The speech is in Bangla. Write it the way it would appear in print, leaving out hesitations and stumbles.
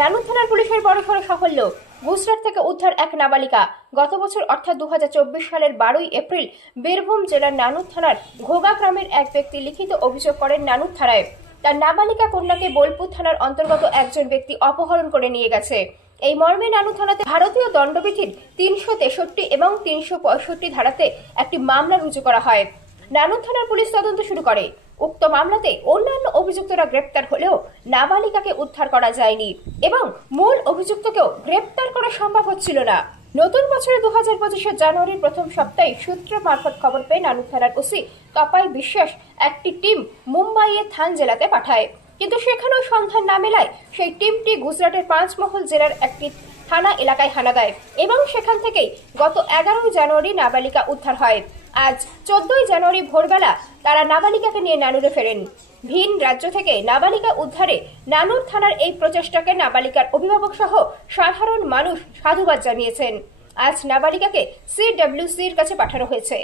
নানুর থানার পুলিশের বড়সড় সাফল্য। গুজরাট থেকে উদ্ধার এক নাবালিকা। গত বছর অর্থাৎ 2024 সালের 12ই এপ্রিল বীরভূম জেলার নানুর থানার ঘোগা গ্রামের এক ব্যক্তি লিখিত অভিযোগ করেন নানুর থানায় তার নাবালিকা কন্যাকে বোলপুর থানার অন্তর্গত একজন ব্যক্তি অপহরণ করে নিয়ে গেছে। এই মর্মে নানুর থানাতে ভারতীয় দণ্ডবিধির 363 এবং 365 ধারাতে একটি মামলা রুজু করা হয়। নানুর থানার পুলিশ তদন্ত শুরু করে। উক্ত মামলাতে অন্যান্য অভিযুক্তরা গ্রেপ্তার হলেও নাবালিকাকে উদ্ধার করা যায়নি এবং মূল অভিযুক্তকেও গ্রেপ্তার করা সম্ভব হচ্ছিল না। নতুন বছরে 2025 জানুয়ারির প্রথম সপ্তাহে সূত্র মারফত খবর পেয়ে নানুর থানার ওসি তপাই বিশ্বাস একটি টিম মুম্বাইয়ের থান জেলাতে পাঠায়, কিন্তু সেখানেও সন্ধান না মেলায় সেই টিমটি গুজরাটের পাঁচমহল জেলার একটি থানা এলাকায় হানা দেয় এবং সেখান থেকেই গত 11 জানুয়ারি নাবালিকা উদ্ধার হয়। আজ 14 জানুয়ারি ভোরবেলা তারা নাবালিকাকে নিয়ে নানুরে ফেরেন। ভিন রাজ্য থেকে নাবালিকা উদ্ধারে নানুর থানার এই প্রচেষ্টাকে নাবালিকার অভিভাবক সহ সাধারণ মানুষ সাধুবাদ জানিয়েছেন। আজ নাবালিকাকে CWC'র কাছে পাঠানো হয়েছে।